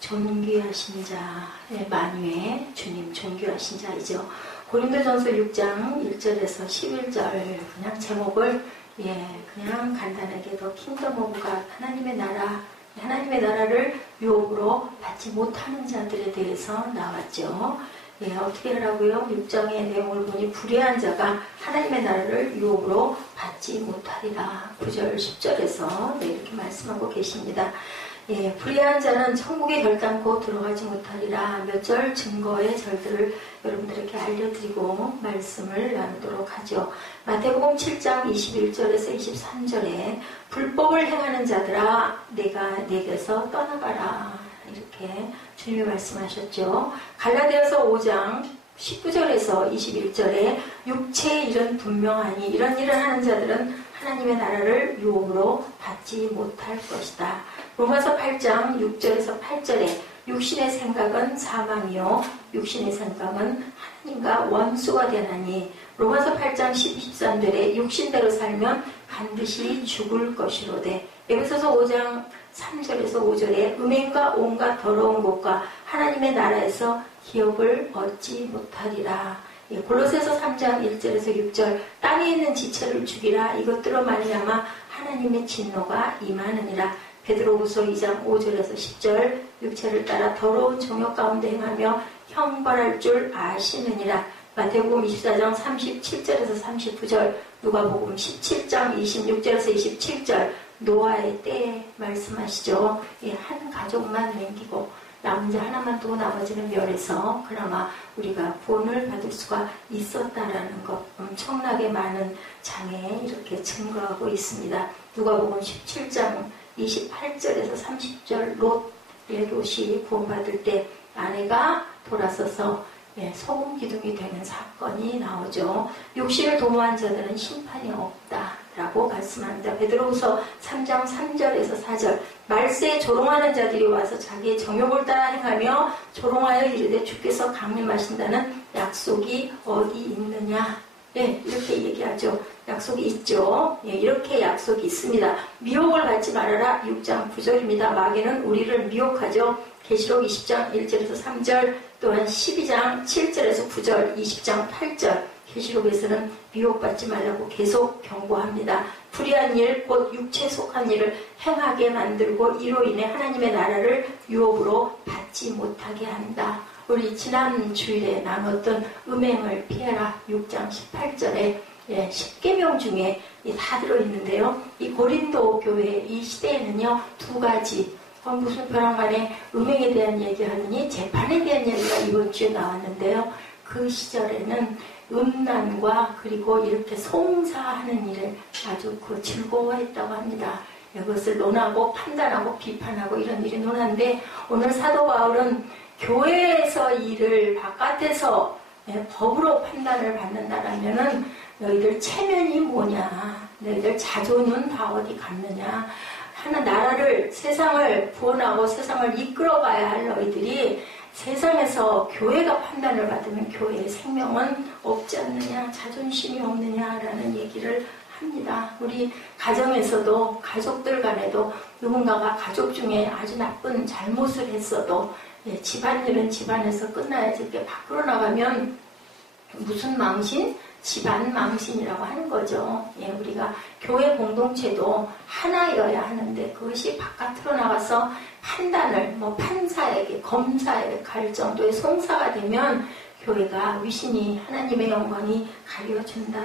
존귀하신 자, 만유의 주님 존귀하신 자이죠. 고린도전서 6장 1절에서 11절 그냥 제목을 그냥 간단하게 더 킹덤 오브 갓, 하나님의 나라, 하나님의 나라를 유혹으로 받지 못하는 자들에 대해서 나왔죠. 어떻게 하라고요? 6장의 내용을 보니 불의한 자가 하나님의 나라를 유혹으로 받지 못하리라. 9절 10절에서 이렇게 말씀하고 계십니다. 불의한 자는 천국에 결단코 들어가지 못하리라. 몇 절 증거의 절들을 여러분들에게 알려드리고 말씀을 나누도록 하죠. 마태복음 7장 21절에서 23절에 불법을 행하는 자들아 내가 내게서 떠나가라. 이렇게 주님이 말씀하셨죠. 갈라디아서 5장 19절에서 21절에 육체의 일은 분명하니 이런 일을 하는 자들은 하나님의 나라를 유혹으로 받지 못할 것이다. 로마서 8장 6절에서 8절에 육신의 생각은 사망이요 육신의 생각은 하나님과 원수가 되나니 로마서 8장 12, 13절에 육신대로 살면 반드시 죽을 것이로되 에베소서 5장 3절에서 5절에 음행과 온갖 더러운 것과 하나님의 나라에서 기업을 얻지 못하리라. 골로새서 3장 1절에서 6절 땅에 있는 지체를 죽이라. 이것들로 말미암아 하나님의 진노가 임하느니라. 베드로후서 2장 5절에서 10절 육체를 따라 더러운 정욕 가운데 행하며 형벌할 줄 아시느니라. 마태복음 24장 37절에서 39절 누가복음 17장 26절에서 27절 노아의 때에 말씀하시죠. 한 가족만 남기고 남자 하나만 두고 나머지는 멸해서 그나마 우리가 구원을 받을 수가 있었다라는 것 엄청나게 많은 장에 이렇게 증거하고 있습니다. 누가복음 17장 28절에서 30절 롯이 구원받을 때 아내가 돌아서서 소금 기둥이 되는 사건이 나오죠. 육신을 도모한 자들은 심판이 없다라고 말씀합니다. 베드로후서 3장 3절에서 4절 말세에 조롱하는 자들이 와서 자기의 정욕을 따라 행하며 조롱하여 이르되 주께서 강림하신다는 약속이 어디 있느냐. 이렇게 얘기하죠. 약속이 있죠. 이렇게 약속이 있습니다. 미혹을 받지 말아라. 6장 9절입니다. 마귀는 우리를 미혹하죠. 계시록 20장 1절에서 3절 또한 12장 7절에서 9절 20장 8절 계시록에서는 미혹받지 말라고 계속 경고합니다. 불의한 일, 곧 육체에 속한 일을 행하게 만들고 이로 인해 하나님의 나라를 유혹으로 받지 못하게 한다. 우리 지난 주일에 나눴던 음행을 피해라 6장 18절에 10계명 중에 다 들어있는데요. 이 고린도 교회 이 시대에는요 두 가지 무슨 벼랑간에 음행에 대한 얘기하느니 재판에 대한 얘기가 이번 주에 나왔는데요. 그 시절에는 음란과 그리고 이렇게 송사하는 일을 아주 즐거워했다고 합니다. 이것을 논하고 판단하고 비판하고 이런 일이 논한데 오늘 사도 바울은 교회에서 일을 바깥에서 법으로 판단을 받는다라면은 너희들 체면이 뭐냐, 너희들 자존은 다 어디 갔느냐, 하는 나라를 세상을 구원하고 세상을 이끌어가야 할 너희들이 세상에서 교회가 판단을 받으면 교회의 생명은 없지 않느냐, 자존심이 없느냐라는 얘기를 합니다. 우리 가정에서도 가족들 간에도 누군가가 가족 중에 아주 나쁜 잘못을 했어도 집안일은 집안에서 끝나야지 이렇게 밖으로 나가면 무슨 망신? 집안 망신이라고 하는 거죠. 우리가 교회 공동체도 하나여야 하는데 그것이 바깥으로 나가서 판단을 판사에게 검사에게 갈 정도의 송사가 되면 교회가 위신이 하나님의 영광이 가려준다.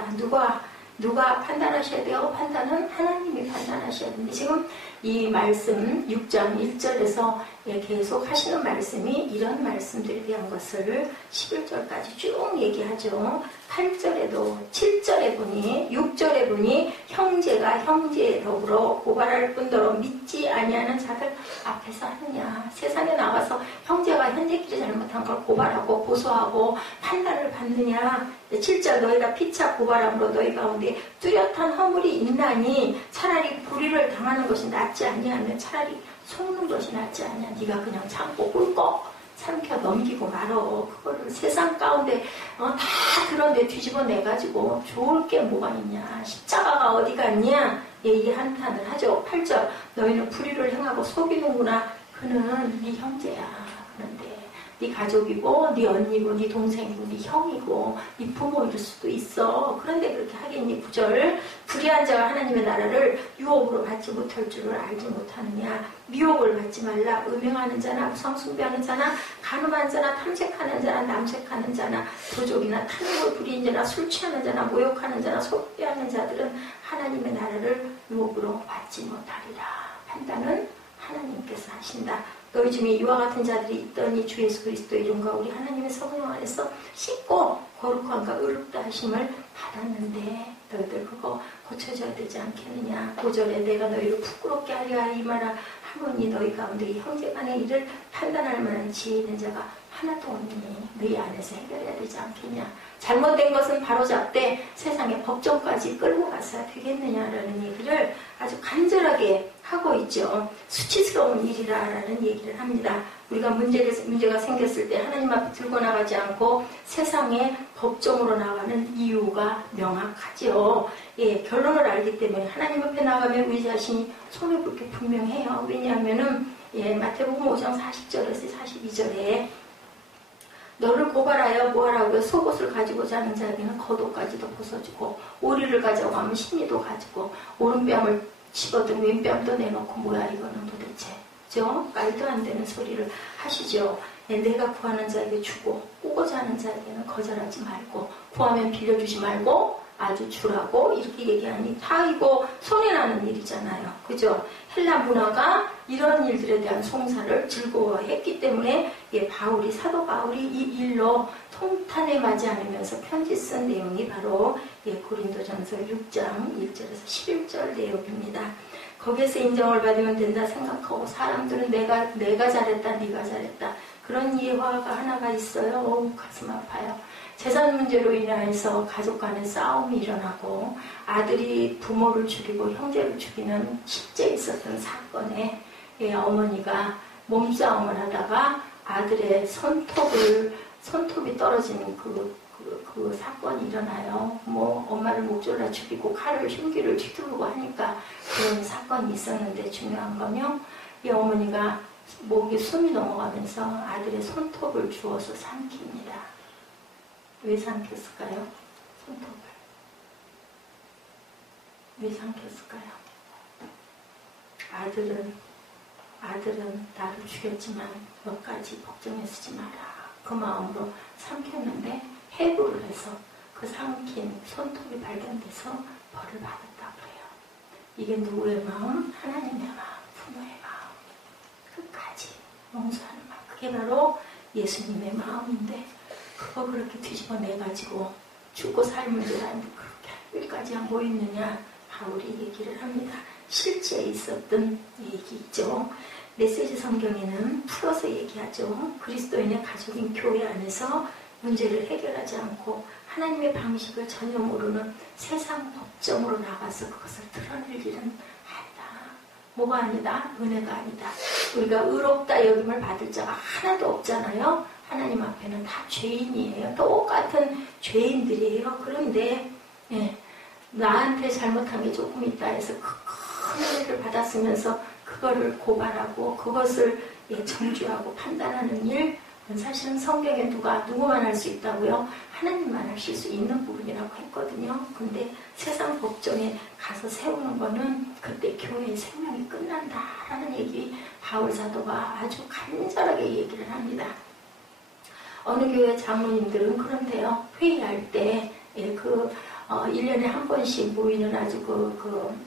누가 판단하셔야 돼요? 판단은 하나님이 판단하셔야 되는데 지금 이 말씀 6장 1절에서 계속 하시는 말씀이 이런 말씀들에 대한 것을 11절까지 쭉 얘기하죠. 8절에도 7절에 보니 6절에 보니 형제가 형제에 더불어 고발할 뿐더러 믿지 아니하는 자들 앞에서 하느냐. 세상에 나가서 형제가 형제끼리 잘못한 걸 고발하고 고소하고 판단을 받느냐. 7절 너희가 피차 고발함으로 너희 가운데 뚜렷한 허물이 있나니 차라리 불의를 당하는 것이 낫지 아니하면 차라리 속는 것이 낫지 아니야. 네가 그냥 참고 꿀꺽 삼켜 넘기고 말어. 그거를 세상 가운데 다 그런데 뒤집어 내가지고 좋을 게 뭐가 있냐. 십자가가 어디 갔냐. 이 한탄을 하죠. 8절 너희는 불의를 행하고 속이는구나. 그는 네 형제야. 그런데 네 가족이고 네 언니고 네 동생이고 네 형이고 네 부모일 수도 있어. 그런데 그렇게 하겠니? 9절 불의한 자가 하나님의 나라를 유혹으로 받지 못할 줄을 알지 못하느냐. 미혹을 받지 말라. 음행하는 자나 우상 숭배하는 자나 간음하는 자나 탐색하는 자나 남색하는 자나 도적이나 탐욕을 부리는 자나 술 취하는 자나 모욕하는 자나 속배하는 자들은 하나님의 나라를 유혹으로 받지 못하리라. 판단은 하나님께서 하신다. 너희 중에 이와 같은 자들이 있더니 주 예수 그리스도의 이름과 우리 하나님의 성령 안에서 씻고 거룩함과 의롭다 하심을 받았는데 너희들 그거 고쳐져야 되지 않겠느냐. 5절에 내가 너희를 부끄럽게 하려 이 말아 하노니 너희 가운데 이 형제간의 일을 판단할 만한 지혜 있는 자가 하나도 없니. 너희 안에서 해결해야 되지 않겠냐. 잘못된 것은 바로잡되 세상의 법정까지 끌고 가서야 되겠느냐라는 얘기를 아주 간절하게 하고 있죠. 수치스러운 일이라는 얘기를 합니다. 우리가 문제가 생겼을 때 하나님 앞에 들고 나가지 않고 세상의 법정으로 나가는 이유가 명확하죠. 예, 결론을 알기 때문에 하나님 앞에 나가면 우리 자신이 손해볼 게 분명해요. 왜냐하면은 예, 마태복음 5장 40절에서 42절에 너를 고발하여 뭐하라고요? 속옷을 가지고 자는 자에게는 겉옷까지도 벗어주고 오리를 가져고 하면 신이도 가지고 오른뺨을 집어든 왼뺨도 내놓고 뭐야 이거는 도대체 그죠? 말도 안 되는 소리를 하시죠. 예, 내가 구하는 자에게 주고 꾸고자 하는 자에게는 거절하지 말고 구하면 빌려주지 말고 아주 주라고 이렇게 얘기하니 다 이거 손해나는 일이잖아요. 그죠? 헬라 문화가 이런 일들에 대한 송사를 즐거워했기 때문에 예, 사도 바울이 이 일로 통탄에 맞지 않으면서 편지 쓴 내용이 바로 예, 고린도전서 6장 1절에서 11절 내용입니다. 거기에서 인정을 받으면 된다 생각하고 사람들은 내가 잘했다 네가 잘했다 그런 예화가 하나가 있어요. 어우 가슴 아파요. 재산 문제로 인해서 가족 간의 싸움이 일어나고 아들이 부모를 죽이고 형제를 죽이는 실제 있었던 사건에 예, 어머니가 몸싸움을 하다가 아들의 손톱이 떨어지는 그 사건이 일어나요. 뭐 엄마를 목졸라 죽이고 칼을 흉기를 휘두르고 하니까 그런 사건이 있었는데 중요한 건요. 이 어머니가 목에 숨이 넘어가면서 아들의 손톱을 주워서 삼킵니다. 왜 삼켰을까요? 손톱을. 왜 삼켰을까요? 아들은 나를 죽였지만 너까지 걱정해 쓰지 마라. 그 마음으로 삼켰는데 해부를 해서 그 삼킨 손톱이 발견돼서 벌을 받았다고 해요. 이게 누구의 마음? 하나님의 마음, 부모의 마음. 끝까지 용서하는 마음. 그게 바로 예수님의 마음인데 그거 그렇게 뒤집어내가지고 죽고 삶을 줄 알면 그렇게 할 일까지 안 보이느냐 바울이 얘기를 합니다. 실제 있었던 얘기죠. 메시지 성경에는 풀어서 얘기하죠. 그리스도인의 가족인 교회 안에서 문제를 해결하지 않고 하나님의 방식을 전혀 모르는 세상 법정으로 나가서 그것을 드러낼 일은 아니다. 뭐가 아니다? 은혜가 아니다. 우리가 의롭다 여김을 받을 자가 하나도 없잖아요. 하나님 앞에는 다 죄인이에요. 똑같은 죄인들이에요. 그런데 예, 나한테 잘못한 게 조금 있다 해서 큰 은혜를 받았으면서 그거를 고발하고 그것을 예, 정죄하고 판단하는 일 사실은 성경에 누구만 할 수 있다고요? 하나님만 하실 수 있는 부분이라고 했거든요. 근데 세상 법정에 가서 세우는 거는 그때 교회의 생명이 끝난다라는 얘기 바울 사도가 아주 간절하게 얘기를 합니다. 어느 교회 장로님들은 그런데요. 회의할 때 예, 1년에 한 번씩 모이는 아주 그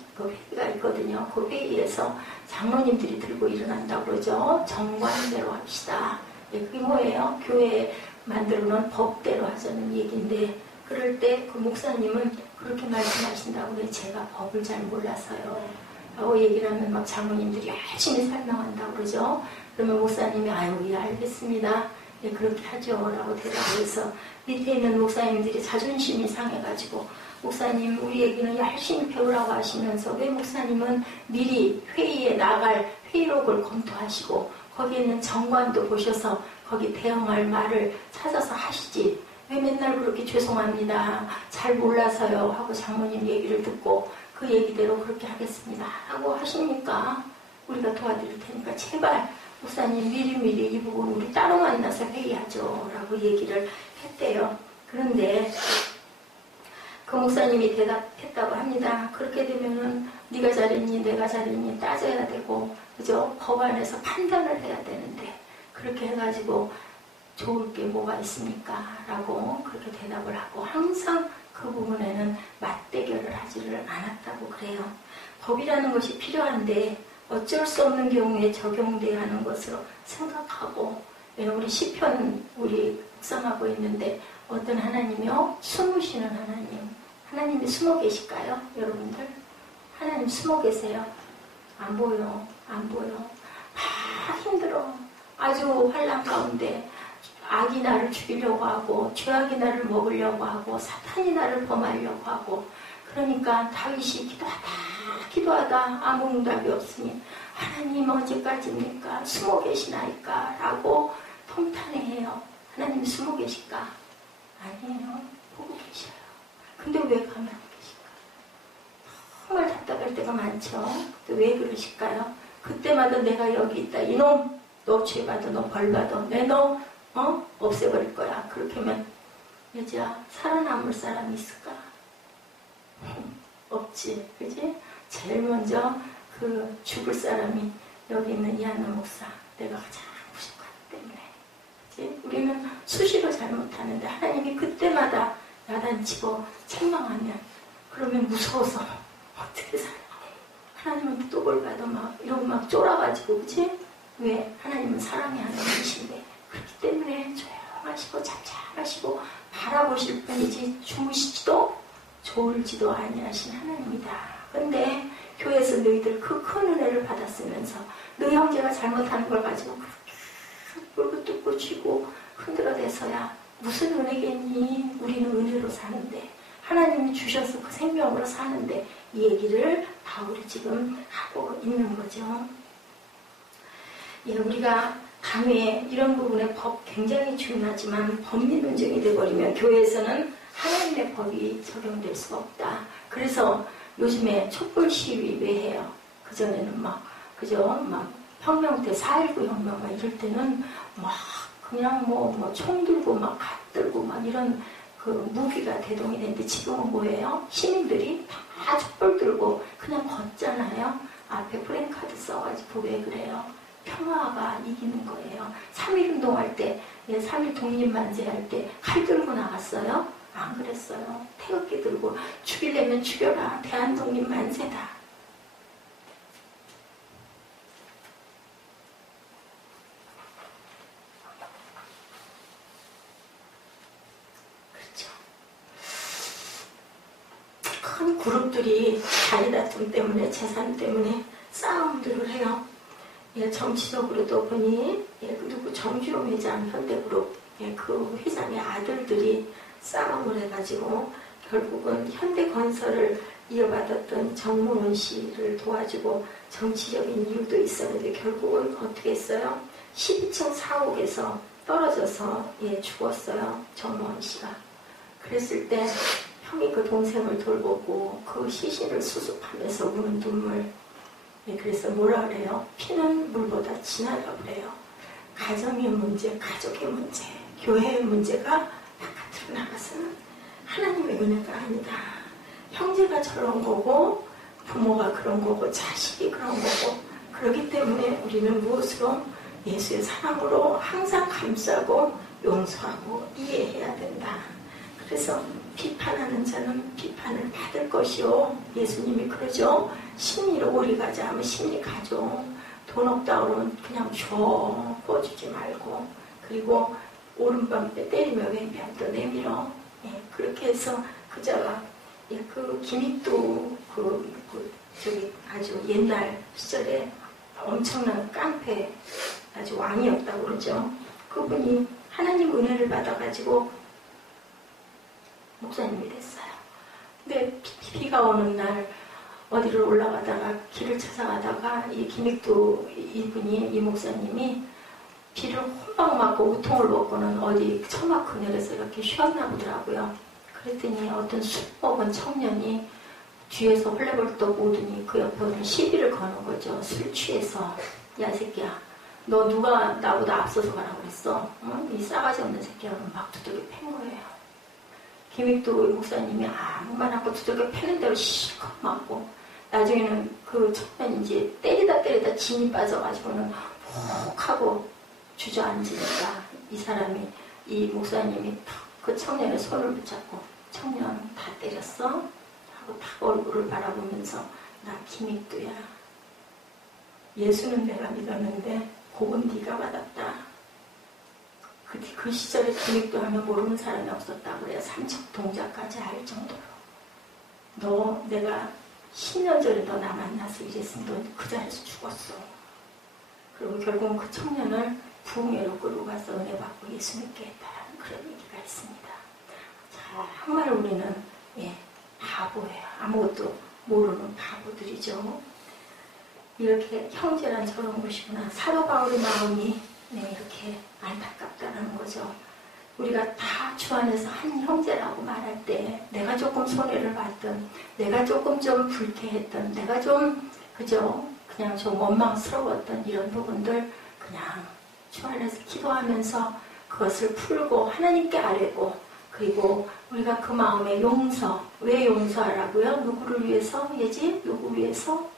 회의가 있거든요. 그 회의에서 장로님들이 들고 일어난다고 그러죠. 정관대로 합시다. 예, 그게 뭐예요? 교회에 만들어놓은 법대로 하자는 얘기인데 그럴 때 그 목사님은 그렇게 말씀하신다고 그래. 제가 법을 잘 몰라서요. 라고 얘기를 하면 막 장로님들이 열심히 설명한다고 그러죠. 그러면 목사님이 아유 예 알겠습니다. 예, 그렇게 하죠. 라고 대답을 해서 밑에 있는 목사님들이 자존심이 상해가지고 목사님 우리 얘기는 열심히 배우라고 하시면서 왜 목사님은 미리 회의에 나갈 회의록을 검토하시고 거기에 있는 정관도 보셔서 거기 대응할 말을 찾아서 하시지 왜 맨날 그렇게 죄송합니다 잘 몰라서요 하고 장모님 얘기를 듣고 그 얘기대로 그렇게 하겠습니다 하고 하시니까 우리가 도와드릴 테니까 제발 목사님 미리미리 이 부분 우리 따로 만나서 회의하죠 라고 얘기를 했대요. 그런데 그 목사님이 대답했다고 합니다. 그렇게 되면은 네가 잘했니 내가 잘했니 따져야 되고 그죠? 법안에서 판단을 해야 되는데 그렇게 해가지고 좋을 게 뭐가 있습니까? 라고 그렇게 대답을 하고 항상 그 부분에는 맞대결을 하지를 않았다고 그래요. 법이라는 것이 필요한데 어쩔 수 없는 경우에 적용돼야 하는 것으로 생각하고 우리 시편 우리 묵상하고 있는데 어떤 하나님이요? 숨으시는 하나님. 하나님이 숨어 계실까요? 여러분들? 하나님 숨어 계세요? 안 보여. 안 보여. 막 힘들어. 아주 환난 가운데 악이 나를 죽이려고 하고 죄악이 나를 먹으려고 하고 사탄이 나를 범하려고 하고 그러니까 다윗이 기도하다 아무 응답이 없으니 하나님 언제까지입니까? 숨어 계시나이까? 라고 통탄해해요. 하나님 숨어 계실까? 아니에요. 보고 계셔요. 근데 왜 가면 안 계실까? 정말 답답할 때가 많죠. 근데 왜 그러실까요? 그때마다 내가 여기 있다. 이놈 너 죄받아 너 벌받아 내 너 없애버릴 거야. 그렇게 하면 여자 살아남을 사람이 있을까? 없지. 그지? 제일 먼저 그 죽을 사람이 여기 있는 이하나 목사 내가 가장 부족하기 때문에 그지? 우리는 수시로 잘못하는데 하나님이 그때마다 야단치고 책망하면 그러면 무서워서 어떻게 살아? 하나님은 또 뭘 받아 막 이러고 막 쫄아가지고 그지? 왜? 하나님은 사랑의 하나님이신데 그렇기 때문에 조용하시고 잠잠하시고 바라보실 뿐이지 주무시지도 졸지도 아니하신 하나님이다. 근데 교회에서 너희들 그 큰 은혜를 받았으면서 너희 형제가 잘못하는 걸 가지고 그렇게 물고 뜯고 쥐고 흔들어대서야 무슨 은혜겠니? 우리는 은혜로 사는데 하나님이 주셔서 그 생명으로 사는데 이 얘기를 바울이 지금 하고 있는 거죠. 예, 우리가 강의에 이런 부분에 법 굉장히 중요하지만 법리 논쟁이 돼버리면 교회에서는 하나님의 법이 적용될 수가 없다. 그래서 요즘에 촛불 시위 왜 해요? 그전에는 막 혁명 때 4.19 혁명 막 이럴 때는 막 그냥 총 들고 막 갓 들고 막 이런 그 무기가 대동이 되는데 지금은 뭐예요? 시민들이 다 촛불 들고 그냥 걷잖아요. 앞에 프랭카드 써가지고 왜 그래요? 평화가 이기는 거예요. 3.1운동 할 때, 3.1 독립만세할 때 칼 들고 나갔어요? 안 그랬어요. 태극기 들고 죽이려면 죽여라. 대한독립만세다. 그렇죠. 큰 그룹들이 자리 다툼 때문에 재산 때문에 싸움들을 해요. 예, 정치적으로도 보니 그리고 정주영 회장 현대그룹 그 회장의 아들들이 싸움을 해가지고 결국은 현대건설을 이어받았던 정몽원 씨를 도와주고 정치적인 이유도 있었는데 결국은 어떻게 했어요? 12층 사옥에서 떨어져서 죽었어요. 정몽원 씨가. 그랬을 때 형이 그 동생을 돌보고 그 시신을 수습하면서 우는 눈물. 그래서 뭐라 그래요? 피는 물보다 진하다고 그래요. 가정의 문제, 가족의 문제, 교회의 문제가 바깥으로 나가서는 하나님의 은혜가 아니다. 형제가 저런 거고 부모가 그런 거고 자식이 그런 거고 그렇기 때문에 우리는 무엇으로? 예수의 사랑으로 항상 감싸고 용서하고 이해해야 된다. 그래서 비판하는 자는 비판을 받을 것이요. 예수님이 그러죠. 심리로 오리 가자 하면 심리 가죠. 돈 없다 그러면 그냥 줘. 꿔주지 말고. 그리고 오른밤에 때리며 왼편 또 내밀어. 그렇게 해서 그자가 그 김익도 저기 아주 옛날 시절에 엄청난 깡패 아주 왕이었다고 그러죠. 그분이 하나님 은혜를 받아가지고 목사님이 됐어요. 근데 비가 오는 날 어디를 올라가다가 길을 찾아가다가 이 김익도 이분이 이 목사님이 비를 혼방 맞고 우통을 벗고는 어디 처막 그늘에서 이렇게 쉬었나 보더라고요. 그랬더니 어떤 술 먹은 청년이 뒤에서 헐레벌떡 오더니 그 옆에 오는 시비를 거는 거죠. 술 취해서 야 새끼야 너 누가 나보다 앞서서 가라고 그랬어? 이 싸가지 없는 새끼야. 막 두들겨 팬 거예요. 김익도 목사님이 아무 말 하고 두들겨 패는 대로 실컷 맞고, 나중에는 그 청년이 이제 때리다 진이 빠져가지고는 푹 하고 주저앉으니까 이 사람이, 이 목사님이 그 청년의 손을 붙잡고, 청년 다 때렸어? 하고 딱 얼굴을 바라보면서, 나 김익도야. 예수는 내가 믿었는데 복은 네가 받았다. 그 시절에 김익도 하면 모르는 사람이 없었다고 그래요. 삼척 동자까지 할 정도로. 너 내가 10년 전에 너 나 만나서 이랬으면 너 그 자리에서 죽었어. 그리고 결국은 그 청년을 부흥회로 끌고 가서 은혜 받고 예수 믿게 했다라는 그런 얘기가 있습니다. 자, 정말 우리는 바보예요. 아무것도 모르는 바보들이죠. 이렇게 형제란 저런 것이구나. 사도 바울의 마음이 이렇게 안타깝다는 거죠. 우리가 다 주 안에서 한 형제라고 말할 때 내가 조금 손해를 봤든, 내가 조금 좀 불쾌했던, 내가 좀 그냥 좀 원망스러웠던 이런 부분들 그냥 주 안에서 기도하면서 그것을 풀고 하나님께 아뢰고, 그리고 우리가 그 마음의 용서, 왜 용서하라고요? 누구를 위해서? 누구 위해서?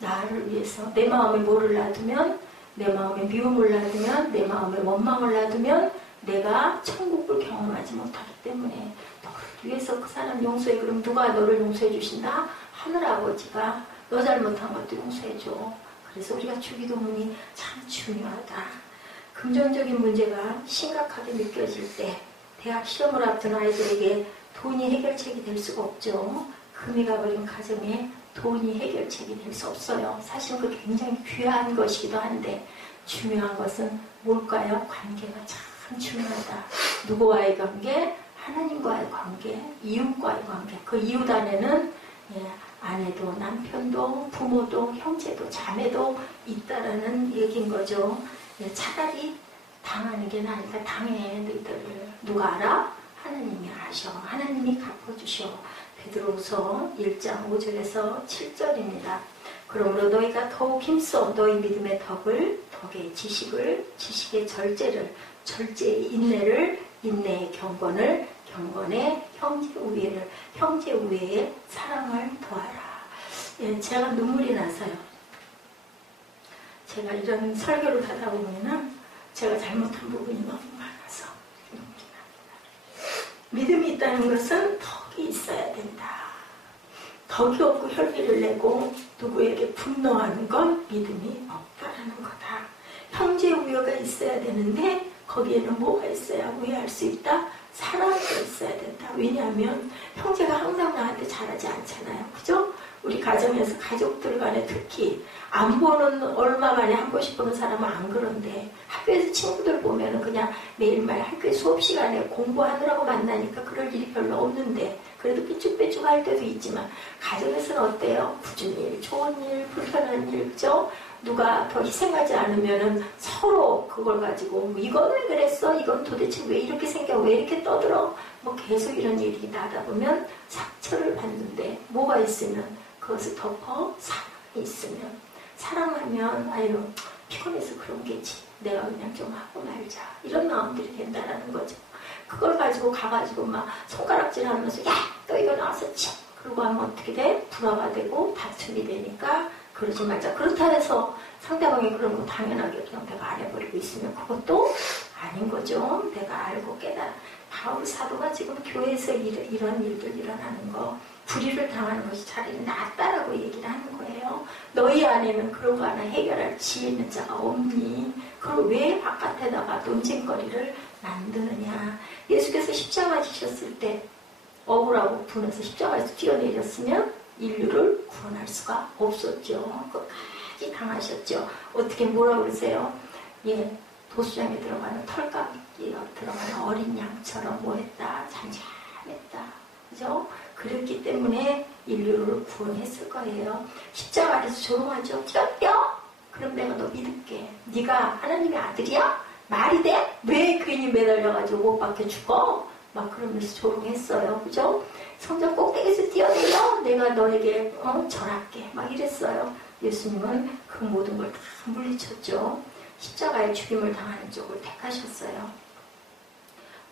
나를 위해서. 내 마음에 뭐를 놔두면, 내 마음에 미움을 놔두면, 내 마음에 원망을 놔두면 내가 천국을 경험하지 못하기 때문에 너를 위해서 그 사람 용서해. 그럼 누가 너를 용서해 주신다? 하늘아버지가 너 잘못한 것도 용서해 줘. 그래서 우리가 주기도문이 참 중요하다. 금전적인 문제가 심각하게 느껴질 때 대학 시험을 앞둔 아이들에게 돈이 해결책이 될 수가 없죠. 금이 가버린 가정에 돈이 해결책이 될 수 없어요. 사실 그 굉장히 귀한 것이기도 한데 중요한 것은 뭘까요? 관계가 참 중요하다. 누구와의 관계? 하나님과의 관계, 이웃과의 관계. 그 이웃 안에는 아내도 남편도 부모도 형제도 자매도 있다라는 얘기인 거죠. 차라리 당하는 게 나니까 당해. 너희들을 누가 알아? 하나님이 아셔. 하나님이 갚아주셔. 베드로후서 1장 5절에서 7절입니다. 그러므로 너희가 더욱 힘써 너희 믿음의 덕의 지식을, 지식의 절제를, 절제의 인내를, 인내의 경건을, 경건의 형제 우애를, 형제 우애의 사랑을 더하라. 제가 눈물이 나서요. 제가 이런 설교를 하다 보면은 제가 잘못한 부분이 너무 많아서 눈물이 납니다. 믿음이 있다는 것은 덕이 있어야 된다. 덕이 없고 혈기를 내고 누구에게 분노하는 건 믿음이 없다라는 거다. 형제 우애가 있어야 되는데 거기에는 뭐가 있어야 우애할 수 있다? 사랑이 있어야 된다. 왜냐하면 형제가 항상 나한테 잘하지 않잖아요. 그죠? 우리 가정에서 가족들 간에 특히 안 보는 얼마 만에 한 번씩 보는 사람은 안 그런데 학교에서 친구들 보면은 그냥 매일매일 학교에 수업 시간에 공부하느라고 만나니까 그럴 일이 별로 없는데 그래도 삐죽삐죽 할 때도 있지만 가정에서는 어때요? 굳은 일, 좋은 일, 불편한 일, 그죠? 누가 더 희생하지 않으면은 서로 그걸 가지고 이건 왜 그랬어? 이건 도대체 왜 이렇게 생겨? 왜 이렇게 떠들어? 뭐 계속 이런 일이 나다 보면 상처를 받는데 뭐가 있으면 그것을 덮어 사랑이 있으면 사랑하면 아유 피곤해서 그런 게지 내가 그냥 좀 하고 말자 이런 마음들이 된다라는 거죠. 그걸 가지고 가가지고 막 손가락질 하면서 야 너 이거 나와서 치 그러고 하면 어떻게 돼? 불화가 되고 다툼이 되니까 그러지 말자. 그렇다 해서 상대방이 그런 거 당연하게 그냥 내가 안 해버리고 있으면 그것도 아닌 거죠. 내가 알고 깨달아. 바울 사도가 지금 교회에서 이런 일들 일어나는 거 불의를 당하는 것이 차라리 낫다라고 얘기를 하는 거예요. 너희 안에는 그런 거 하나 해결할 지혜 있는 자가 없니? 그걸 왜 바깥에다가 논쟁거리를 만드느냐. 예수께서 십자가 지셨을 때 억울하고 분해서 십자가에서 뛰어내렸으면 인류를 구원할 수가 없었죠. 끝까지 당하셨죠. 어떻게 뭐라고 그러세요? 도수장에 들어가는 털깎이에 들어가는 어린 양처럼 뭐했다? 잠잠했다. 그죠? 그랬기 때문에 인류를 구원했을 거예요. 십자가 아래서 조롱하죠. 뛰어! 그럼 내가 너 믿을게. 네가 하나님의 아들이야? 말이 돼? 왜 괜히 매달려가지고 못 박혀 죽어? 막 그러면서 조롱했어요. 그죠? 성전 꼭대기에서 뛰어내려 내가 너에게 절할게 막 이랬어요. 예수님은 그 모든 걸 다 물리쳤죠. 십자가의 죽임을 당하는 쪽을 택하셨어요.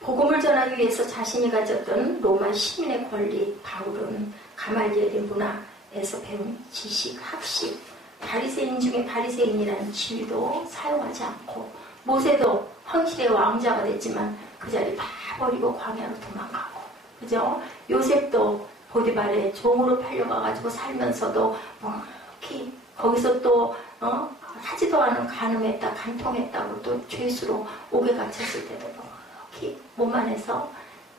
복음을 전하기 위해서 자신이 가졌던 로마 시민의 권리, 바울은 가말리엘의 문화에서 배운 지식, 학식, 바리새인 중에 바리새인이라는 지위도 사용하지 않고, 모세도 황실의 왕자가 됐지만 그 자리 다 버리고 광야로 도망가고, 그죠? 요셉도 보디발의 종으로 팔려가가지고 살면서도 이렇게 거기서 또 하지도 않은 간음했다, 간통했다고 또 죄수로 옥에 갇혔을 때도 이렇게 몸 안에서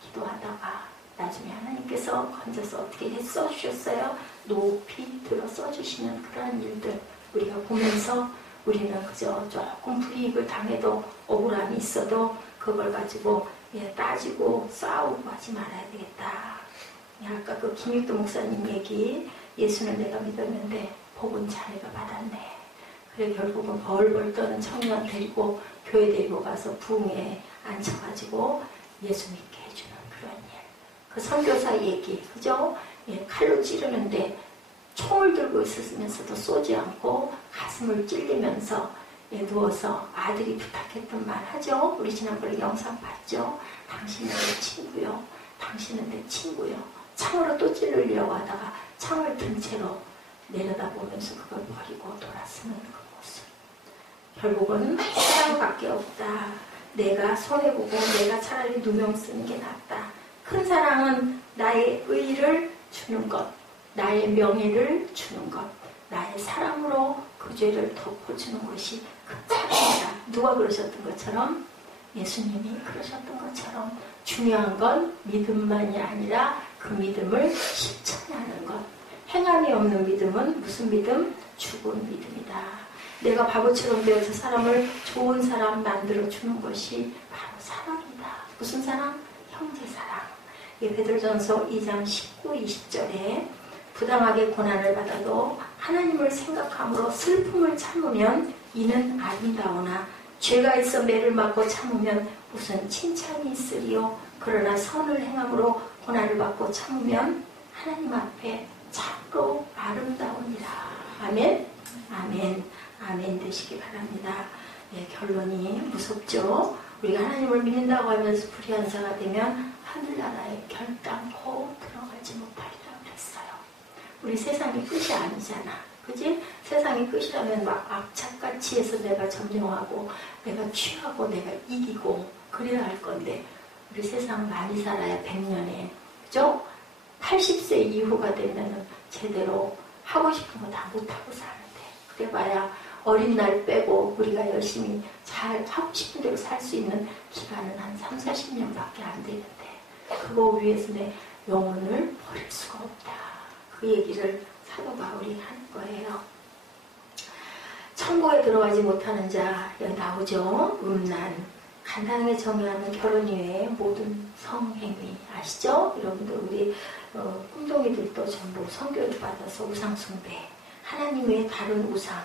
기도하다가 나중에 하나님께서 건져서 어떻게 써주셨어요? 높이 들어 써주시는 그러한 일들 우리가 보면서 우리는 그저 조금 불이익을 당해도 억울함이 있어도 그걸 가지고 따지고 싸우고 하지 말아야 되겠다. 아까 그 김익도 목사님 얘기, 예수는 내가 믿었는데 복은 자네가 받았네. 그래 결국은 벌벌 떠는 청년 데리고 교회 데리고 가서 부흥에 앉혀가지고 예수 믿게 해주는 그런 일. 그 선교사 얘기, 그죠? 칼로 찌르는데 총을 들고 있으면서도 쏘지 않고 가슴을 찔리면서 누워서 아들이 부탁했던 말 하죠? 우리 지난번에 영상 봤죠? 당신은 내 친구요. 당신은 내 친구요. 창으로 또 찌르려고 하다가 창을 든 채로 내려다보면서 그걸 버리고 돌아서는 그 모습. 결국은 사랑밖에 없다. 내가 손해보고 내가 차라리 누명 쓰는 게 낫다. 큰 사랑은 나의 의의를 주는 것, 나의 명예를 주는 것, 나의 사랑으로 그 죄를 덮어주는 것이 큰 사랑이다. 누가 그러셨던 것처럼? 예수님이 그러셨던 것처럼 중요한 건 믿음만이 아니라 그 믿음을 실천하는 것. 행함이 없는 믿음은 무슨 믿음? 죽은 믿음이다. 내가 바보처럼 되어서 사람을 좋은 사람 만들어주는 것이 바로 사랑이다. 무슨 사랑? 형제사랑. 베드로전서 2장 19, 20절에 부당하게 고난을 받아도 하나님을 생각함으로 슬픔을 참으면 이는 아름다우나 죄가 있어 매를 맞고 참으면 무슨 칭찬이 있으리요. 그러나 선을 행함으로 고난을 받고 참으면 하나님 앞에 참으로 아름다우니라. 아멘? 아멘. 아멘 되시기 바랍니다. 결론이 무섭죠? 우리가 하나님을 믿는다고 하면서 불의한 자가 되면 하늘나라에 결단코 들어가지 못하리라 그랬어요. 우리 세상이 끝이 아니잖아. 그지? 세상이 끝이라면 막 악착같이 해서 내가 점령하고 내가 취하고 내가 이기고 그래야 할 건데 우리 세상 많이 살아야 100년에 그죠? 80세 이후가 되면은 제대로 하고 싶은 거 다 못하고 사는데 그래봐야 어린 날 빼고 우리가 열심히 잘 하고 싶은 대로 살 수 있는 기간은 한 3, 40년밖에 안 되는데 그거 위해서 내 영혼을 버릴 수가 없다. 그 얘기를 사도 바울이 하는 거예요. 천국에 들어가지 못하는 자 여기 나오죠. 음란, 간단하게 정의하는 결혼 이외의 모든 성행위 아시죠? 여러분들 우리 꿈동이들도 전부 선교를 받아서 우상숭배, 하나님 외에 다른 우상,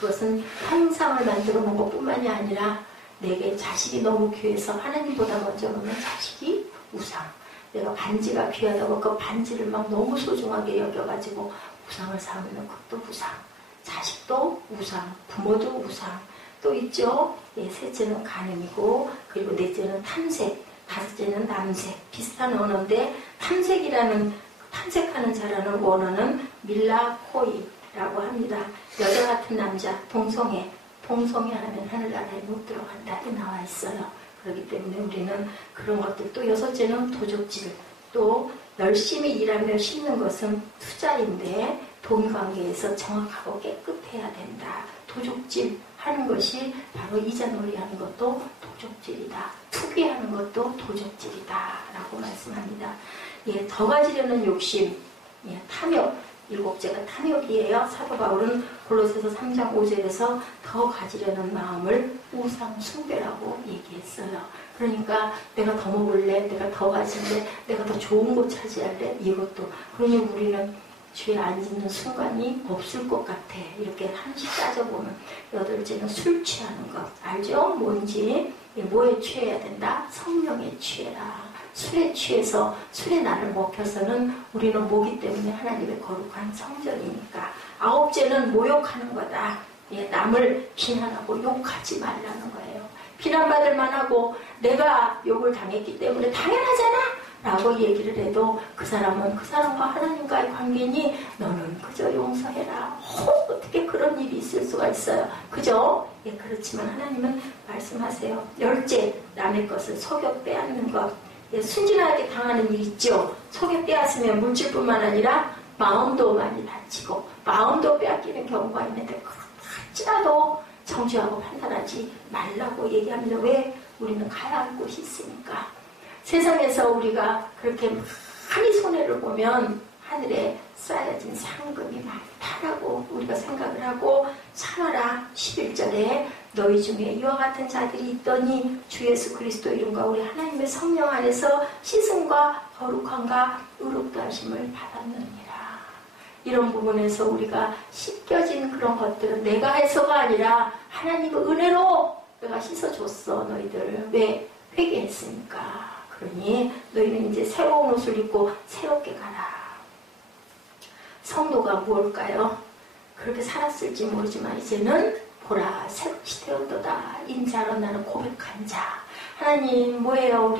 그것은 형상을 만들어 놓은 것뿐만이 아니라 내게 자식이 너무 귀해서 하나님보다 먼저 놓는 자식이 우상. 내가 반지가 귀하다고 그 반지를 막 너무 소중하게 여겨가지고 우상을 삼으면 그것도 우상. 자식도 우상, 부모도 우상. 또 있죠. 셋째는 간음이고 그리고 넷째는 탐색, 다섯째는 남색. 비슷한 언어인데 탐색하는 자라는 원어는 밀라코이라고 합니다. 여자 같은 남자, 동성애 하면 하늘나라에 못 들어간다 이 나와 있어요. 그렇기 때문에 우리는 그런 것들, 또 여섯째는 도적질, 또 열심히 일하며 씻는 것은 투자인데 돈관계에서 정확하고 깨끗해야 된다. 도적질 하는 것이 바로 이자놀이 하는 것도 도적질이다. 투기하는 것도 도적질이다 라고 말씀합니다. 더 가지려는 욕심, 탐욕, 7제가 탐욕이에요. 사도 바울은 골로새서 3장 5절에서 더 가지려는 마음을 우상숭배라고 얘기했어요. 그러니까 내가 더 먹을래, 내가 더 가질래, 내가 더 좋은 거 차지할래, 이것도. 그러니 우리는 죄 안 짓는 순간이 없을 것 같아. 이렇게 한씩 따져보면 8째는 술 취하는 것. 알죠? 뭔지. 뭐에 취해야 된다? 성령에 취해라. 술에 취해서 술에 나를 먹혀서는 우리는 모기 때문에 하나님의 거룩한 성전이니까. 9째는 모욕하는 거다. 예, 남을 비난하고 욕하지 말라는 거예요. 비난받을 만하고 내가 욕을 당했기 때문에 당연하잖아 라고 얘기를 해도 그 사람은 그 사람과 하나님과의 관계니 너는 그저 용서해라. 어떻게 그런 일이 있을 수가 있어요. 그죠? 예, 그렇지만 하나님은 말씀하세요. 열째, 남의 것을 속여 빼앗는 것. 예, 순진하게 당하는 일 있죠. 속여 빼앗으면 물질뿐만 아니라 마음도 많이 다치고 마음도 빼앗기는 경우가 있는데 그렇지라도 정죄하고 판단하지 말라고 얘기합니다. 왜? 우리는 가야 할 곳이 있으니까. 세상에서 우리가 그렇게 많이 손해를 보면 하늘에 쌓여진 상금이 많다라고 우리가 생각을 하고 참아라. 11절에 너희 중에 이와 같은 자들이 있더니 주 예수 그리스도 이름과 우리 하나님의 성령 안에서 씻음과 거룩함과 의롭다 하심을 받았느니라. 이런 부분에서 우리가 씻겨진 그런 것들은 내가 해서가 아니라 하나님의 은혜로 내가 씻어줬어. 너희들 왜? 회개했으니까. 그러니 너희는 이제 새로운 옷을 입고 새롭게 가라. 성도가 무엇일까요? 그렇게 살았을지 모르지만 이제는 보라 새롭게 되었도다. 인자로 나는 고백한 자. 하나님 뭐예요?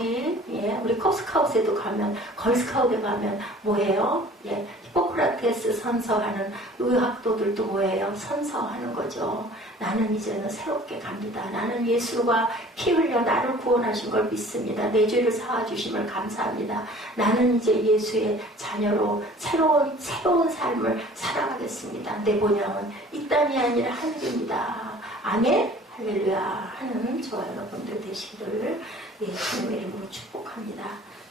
우리 컵스카웃에도 가면 걸스카웃에 가면 뭐예요? 예, 히포크라테스 선서하는 의학도들도 뭐예요? 선서하는 거죠. 나는 이제는 새롭게 갑니다. 나는 예수가 피 흘려 나를 구원하신 걸 믿습니다. 내 죄를 사와주심을 감사합니다. 나는 이제 예수의 자녀로 새로운 삶을 살아가겠습니다. 내 본향은 이 땅이 아니라 하늘입니다. 아멘? 할렐루야 하는 저와 여러분들 되시기를 주님의 이름으로 축복합니다.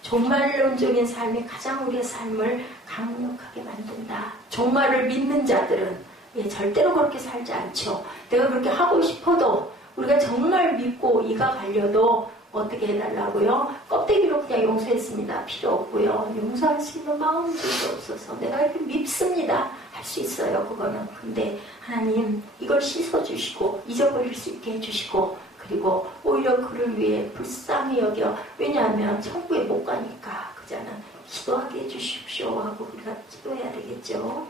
종말론적인 삶이 가장 우리의 삶을 강력하게 만든다. 종말을 믿는 자들은 절대로 그렇게 살지 않죠. 내가 그렇게 하고 싶어도 우리가 정말 믿고 이가 갈려도 어떻게 해달라고요? 껍데기로 그냥 용서했습니다. 필요 없고요. 용서할 수 있는 마음도 없어서 내가 이렇게 밉습니다. 할 수 있어요. 그거는. 근데 하나님 이걸 씻어주시고 잊어버릴 수 있게 해주시고 그리고 오히려 그를 위해 불쌍히 여겨. 왜냐하면 천국에 못 가니까 그자는 기도하게 해주십시오 하고 우리가 기도해야 되겠죠.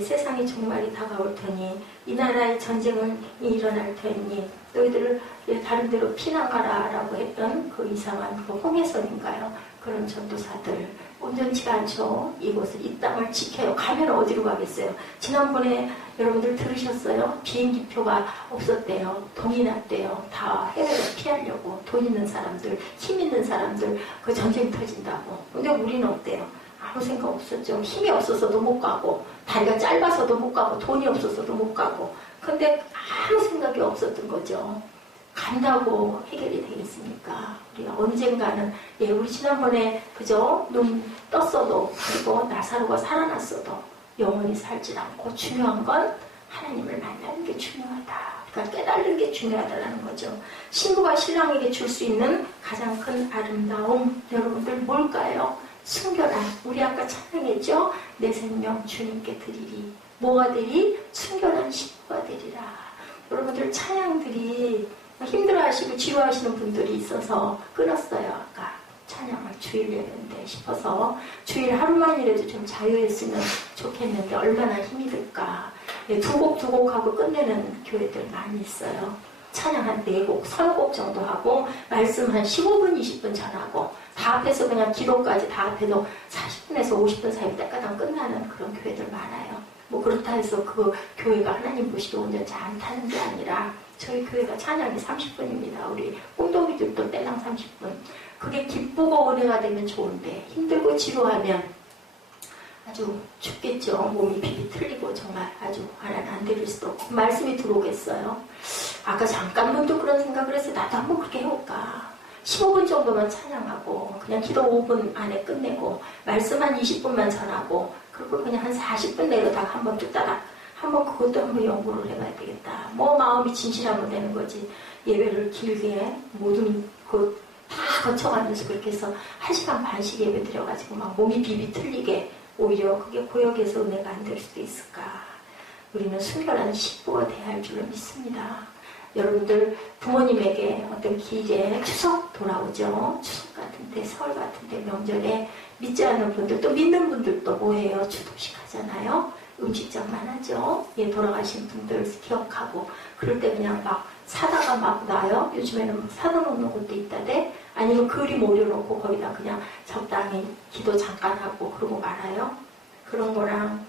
세상이 종말이 다가올 테니 이 나라의 전쟁은 일어날 테니 너희들을 다른 데로 피난 가라 라고 했던 그 이상한 그 홍해선인가요? 그런 전도사들 온전치가 않죠. 이곳을 이 땅을 지켜요. 가면 어디로 가겠어요? 지난번에 여러분들 들으셨어요? 비행기표가 없었대요. 돈이 났대요. 다 해외로 피하려고. 돈 있는 사람들, 힘 있는 사람들 그 전쟁 터진다고. 근데 우리는 어때요? 아무 생각 없었죠. 힘이 없어서도 못 가고 다리가 짧아서도 못 가고 돈이 없어서도 못 가고 근데 아무 생각이 없었던 거죠. 간다고 해결이 되겠습니까? 우리가 언젠가는 우리 지난번에 그죠? 눈 떴어도 그리고 나사로가 살아났어도 영원히 살지 않고 중요한 건 하나님을 만나는 게 중요하다. 그러니까 깨달는 게 중요하다는 거죠. 신부가 신랑에게 줄 수 있는 가장 큰 아름다움 여러분들 뭘까요? 순결한 우리 아까 찬양했죠? 내 생명 주님께 드리리. 뭐가 되리? 순결한 신부가 되리라. 여러분들 찬양들이 힘들어하시고 지루하시는 분들이 있어서 끊었어요. 아까 찬양을 주일 예배인데 싶어서 주일 하루만이라도 좀 자유했으면 좋겠는데 얼마나 힘이 들까. 두 곡 하고 끝내는 교회들 많이 있어요. 찬양 한 4곡, 3곡 정도 하고 말씀 한 15분, 20분 전하고 다 합해서 그냥 기도까지 다 합해도 40분에서 50분 사이 때까지 끝나는 그런 교회들 많아요. 뭐 그렇다 해서 그 교회가 하나님 보시기 온전치 않다는 게 아니라 저희 교회가 찬양이 30분입니다. 우리 꽁동이들도 때랑 30분. 그게 기쁘고 은혜가 되면 좋은데 힘들고 지루하면 아주 춥겠죠. 몸이 비비 틀리고 정말 아주 안 들을 수도 없고 말씀이 들어오겠어요. 아까 잠깐만도 그런 생각을 해서 나도 한번 그렇게 해볼까. 15분 정도만 찬양하고 그냥 기도 5분 안에 끝내고 말씀 한 20분만 전하고 그리고 그냥 한 40분 내로다가 한번 듣다가 한번 그것도 한번 연구를 해봐야 되겠다. 뭐 마음이 진실하면 되는 거지. 예배를 길게 모든 그 다 거쳐가면서 그렇게 해서 1시간 반씩 예배 드려가지고 막 몸이 비비 틀리게 오히려 그게 고역에서 은혜가 안 될 수도 있을까. 우리는 순결한 신부가 돼야 할 줄로 믿습니다. 여러분들 부모님에게 어떤 기회에 추석 돌아오죠. 추석 같은데 설 같은데 명절에 믿지 않는 분들 또 믿는 분들도 뭐해요? 추도식 하잖아요. 음식점만 하죠. 예, 돌아가신 분들 기억하고 그럴 때 그냥 막 사다가 막 놔요. 요즘에는 막 사다 놓는 것도 있다대. 아니면 그림 올려놓고 거기다 그냥 적당히 기도 잠깐 하고 그러고 말아요. 그런 거랑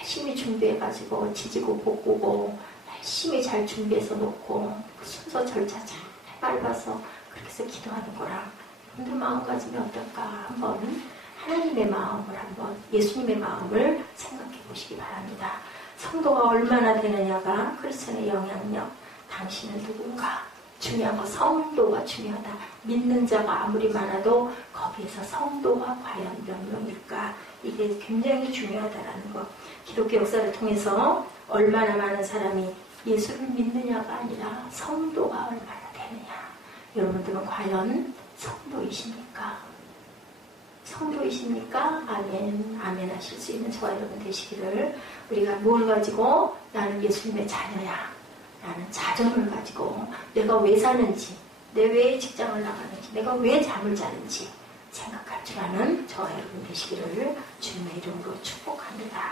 열심히 준비해가지고 지지고 볶고 열심히 잘 준비해서 놓고 순서 절차 잘 밟아서 그렇게 해서 기도하는 거랑 여러분들 마음가짐이 어떨까 한번 하나님의 마음을 한번 예수님의 마음을 생각해 보시기 바랍니다. 성도가 얼마나 되느냐가 크리스천의 영향력. 당신은 누군가? 중요한 거 성도가 중요하다. 믿는 자가 아무리 많아도 거기에서 성도가 과연 몇 명일까? 이게 굉장히 중요하다라는 거. 기독교 역사를 통해서 얼마나 많은 사람이 예수를 믿느냐가 아니라 성도가 얼마나 되느냐. 여러분들은 과연 성도이십니까? 성도이십니까? 아멘. 아멘 하실 수 있는 저와 여러분 되시기를. 우리가 뭘 가지고 나는 예수님의 자녀야. 나는 자존을 가지고 내가 왜 사는지, 내 왜 직장을 나가는지, 내가 왜 잠을 자는지 생각할 줄 아는 저와 여러분 되시기를 주님의 이름으로 축복합니다.